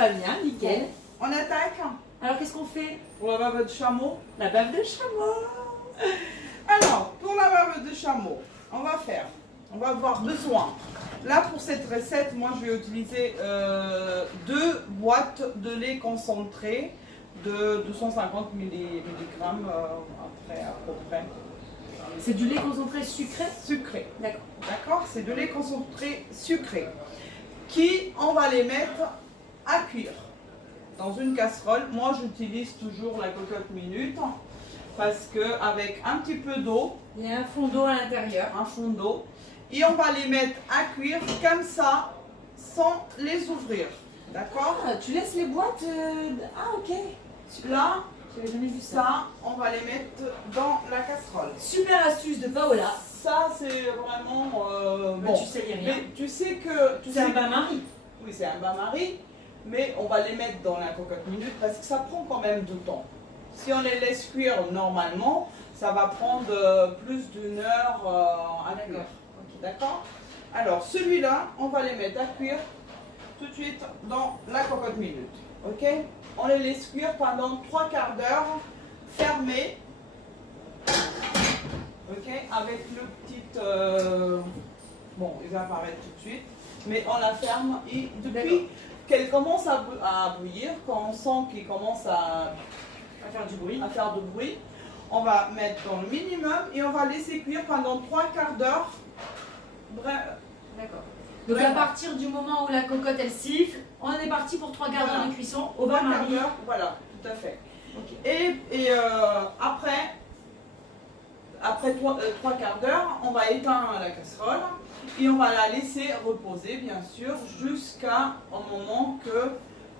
va bien, nickel. On attaque Alors qu'est-ce qu'on fait? pour la bave de chameau. La bave de chameau. Alors, pour la bave de chameau, on va avoir besoin. Là, pour cette recette, moi, je vais utiliser 2 boîtes de lait concentré de 250 mg après, à peu près. C'est du lait concentré sucré? Sucré. D'accord. D'accord? C'est de lait concentré sucré. Qui, on va les mettre à cuire dans une casserole. Moi, j'utilise toujours la cocotte minute parce que avec un petit peu d'eau, Il y a un fond d'eau à l'intérieur. un fond d'eau, et on va les mettre à cuire comme ça, sans les ouvrir. D'accord? Ah, tu laisses les boîtes Ah, ok. Là, J'avais jamais vu ça. ça, on va les mettre dans la casserole. Super astuce de Paola. Ça, c'est vraiment Mais bon. tu sais rien. Mais tu sais que C'est un bain-marie. Oui, c'est un bain-marie, mais on va les mettre dans la cocotte minute parce que ça prend quand même du temps. Si on les laisse cuire normalement, ça va prendre plus d'1 heure à cuire. D'accord? Alors, celui-là, on va les mettre à cuire tout de suite dans la cocotte minute. Ok? On les laisse cuire pendant 3/4 d'heure, fermés. Ok? Avec le petit... bon, il va apparaître tout de suite. Mais on la ferme et depuis qu'elle commence à bouillir, quand on sent qu'il commence à faire du bruit. faire du bruit, on va mettre dans le minimum et on va laisser cuire pendant 3/4 d'heure. D'accord. Donc à partir du moment où la cocotte elle siffle, on est parti pour 3/4 d'heure de cuisson au bain-marie. Voilà, tout à fait. Okay. Et après 3/4 d'heure, on va éteindre la casserole et on va la laisser reposer, bien sûr, jusqu'à un moment que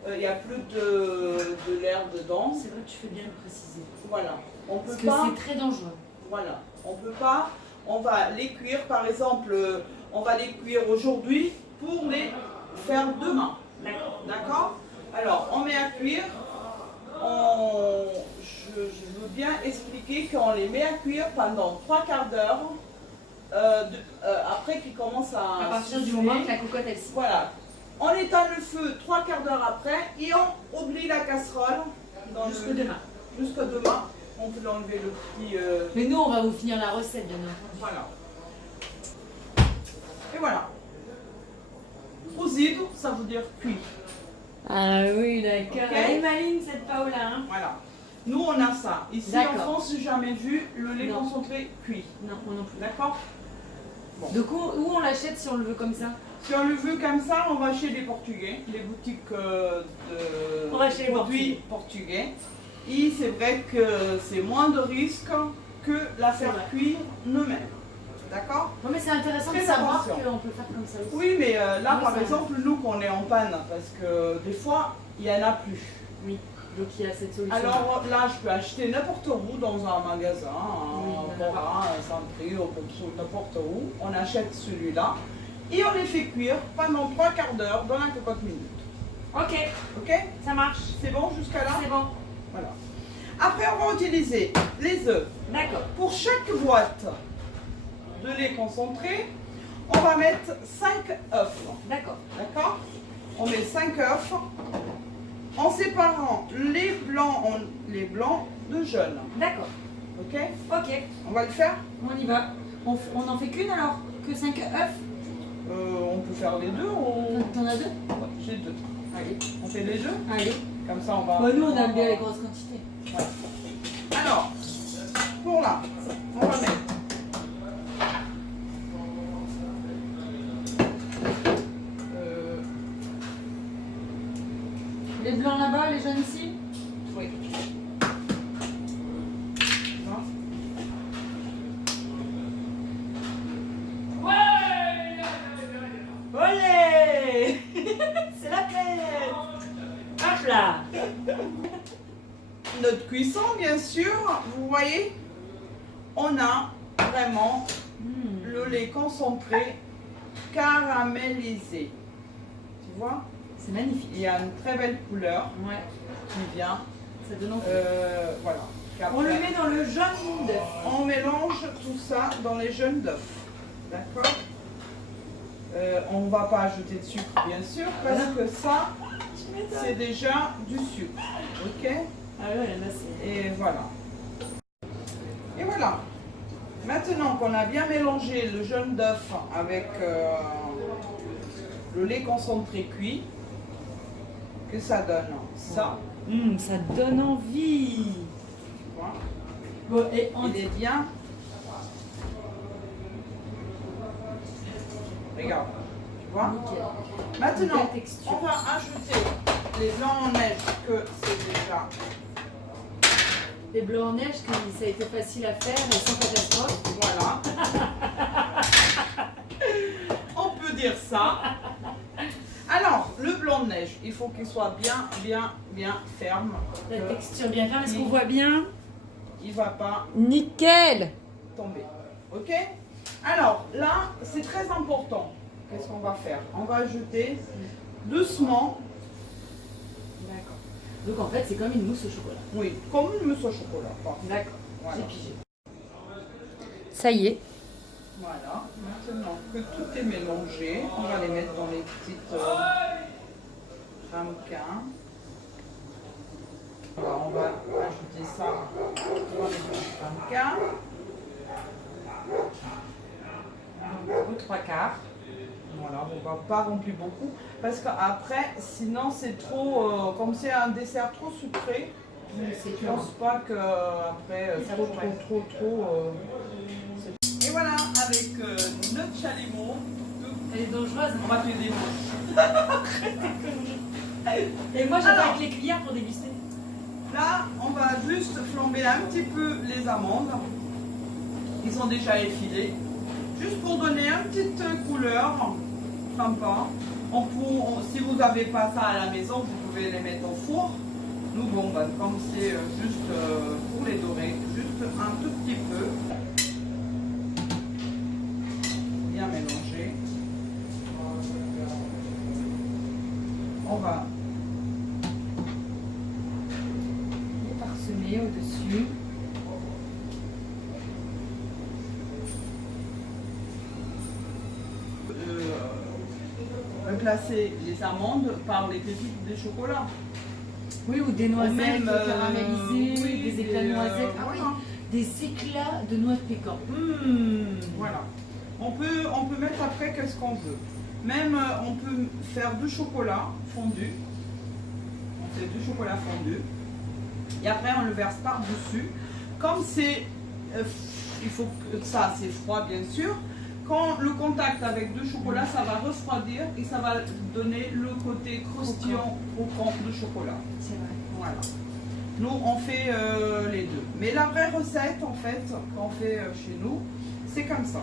il n'y a plus de l'air dedans. C'est vrai que tu fais bien de préciser. Voilà. On peut Parce pas. que c'est très dangereux. Voilà. On peut pas. On va les cuire, par exemple, on va les cuire aujourd'hui pour les faire demain. D'accord? Alors, on met à cuire. Je veux bien expliquer qu'on les met à cuire pendant 3/4 d'heure. Après qu'ils commencent à partir du moment que la cocotte elle siffle. Voilà. On éteint le feu 3/4 d'heure après et on oublie la casserole. Jusque demain. Jusque demain. On peut enlever le petit... Mais nous, on va vous finir la recette demain. Voilà. Et voilà. Cozido, ça veut dire cuit. Ah oui, d'accord. Ok. Elle est maligne cette Paola. Hein. Voilà. Nous, on a ça. Ici, en France, j'ai jamais vu le lait concentré cuit. Non, moi non plus. D'accord? Bon. Donc où on l'achète si on le veut comme ça? Si on le veut comme ça, on va chez les Portugais, les boutiques On va chez les produits portugais. Et c'est vrai que c'est moins de risques que la faire cuire nous-mêmes. D'accord? Non mais c'est intéressant de savoir qu'on peut faire comme ça aussi. Oui, mais là Oui, par exemple, nous qu'on est en panne, parce que des fois, il n'y en a plus. Oui, donc il y a cette solution. Alors là, je peux acheter n'importe où dans un magasin, Oui, Cora, un Saint-Prix, n'importe où. On achète celui-là et on les fait cuire pendant 3/4 d'heure dans la cocotte minute. Ok, Ok? ça marche. C'est bon jusqu'à là? C'est bon. Voilà. Après, on va utiliser les œufs. D'accord. Pour chaque boîte de lait concentré, on va mettre 5 œufs. D'accord. D'accord? On met 5 œufs en séparant les blancs de jaune. D'accord. Ok? Ok, On va le faire? on y va. On en fait qu'une alors? Que 5 œufs? On peut faire les deux ou... T'en as 2? J'ai 2. Allez. On fait les deux? Allez. Comme ça, on va... Nous on aime bien les grosses quantités. Voilà. Alors, pour là, on va mettre... Les blancs là-bas, les jaunes ici? Oui. Olé. C'est la fête. Hop là. Notre cuisson, bien sûr, vous voyez, on a vraiment le lait concentré caramélisé. Tu vois? C'est magnifique. Il y a une très belle couleur Ouais. qui vient. Ça donne envie. Voilà. On le met dans le jaune d'œuf. On mélange tout ça dans les jaunes d'œufs. D'accord? On ne va pas ajouter de sucre, bien sûr, parce que ça, c'est déjà du sucre. Ok? Ah ouais, là c'est... Et voilà. Et voilà. Maintenant qu'on a bien mélangé le jaune d'œuf avec le lait concentré cuit, que ça donne ça. Ça donne envie. Tu vois? Bon, et Il est bien. Regarde. Tu vois? nickel. Maintenant, Belle texture. on va ajouter les blancs en neige que c'est déjà. Les blancs en neige, ça a été facile à faire et sans catastrophe. Voilà. On peut dire ça. Alors, le blanc de neige, il faut qu'il soit bien ferme. La texture bien ferme, est-ce qu'on voit bien? Il ne va pas Nickel. tomber. Ok? Alors, là, c'est très important. Qu'est-ce qu'on va faire? On va ajouter doucement. D'accord. Donc en fait, c'est comme une mousse au chocolat. Oui, comme une mousse au chocolat. Parfait. D'accord. Voilà. J'ai pigé. Ça y est. Voilà. Maintenant que tout est mélangé, on va les mettre dans les petites ramequins. Voilà, on va ajouter ça dans les petits ramequins. Donc, 3/4. Voilà, on va pas remplir beaucoup parce qu'après, sinon c'est trop, comme c'est un dessert trop sucré, C'est je pense pas que après Ça trop. Et voilà, avec notre chalumeau, Elle est dangereuse. on va te dire. Et moi, j'attends Alors. avec les cuillères pour déguster. Là, on va juste flamber un petit peu les amandes. Ils sont déjà effilés. Juste pour donner une petite couleur sympa. Si vous n'avez pas ça à la maison, vous pouvez les mettre au four. Nous, bon, ben, comme c'est juste pour les dorer, juste un tout petit peu. Bien mélanger. On va Et parsemé au-dessus. remplacer les amandes par les pépites de chocolat. Oui, ou des noisettes même, caramélisées, oui, des éclats de des, noisettes. Ah oui, voilà. des éclats de noix de pécan. Voilà. On peut mettre après qu'est-ce qu'on veut. Même on peut faire du chocolat fondu. On fait du chocolat fondu. Et après on le verse par-dessus. Comme c'est, il faut que ça c'est froid bien sûr. Quand le contact avec du chocolat, ça va refroidir et ça va donner le côté croustillant croquant de chocolat. C'est vrai. Voilà. Nous, on fait les deux. Mais la vraie recette, en fait, qu'on fait chez nous, c'est comme ça.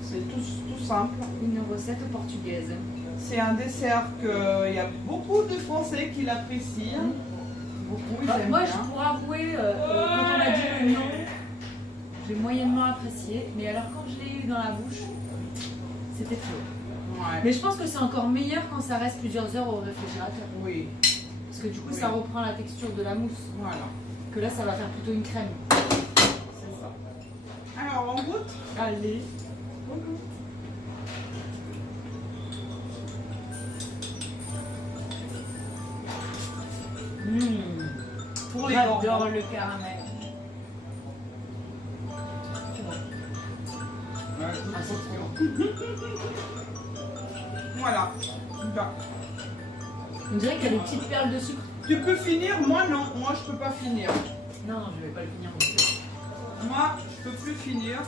C'est tout simple. Une recette portugaise. C'est un dessert qu'il y a beaucoup de Français qui l'apprécient. Beaucoup, ils aiment Moi, bien. je pourrais avouer, quand on m'a dit le nom, j'ai moyennement apprécié. Mais alors, quand je l'ai eu dans la bouche, c'était trop. Ouais. Mais je pense que c'est encore meilleur quand ça reste plusieurs heures au réfrigérateur. Oui, Parce que du coup, Oui. ça reprend la texture de la mousse. voilà. Que là, ça va faire plutôt une crème. C'est ça. Alors, on goûte. Allez. Pour les J'adore gourmands. le caramel. Ouais, Ah, c'est trop. Voilà. Bien. On dirait qu'il y a des petites perles de sucre. Tu peux finir, moi non, moi je peux pas finir. Non, je vais pas le finir non plus. Moi je peux plus finir.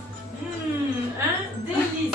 Un délice.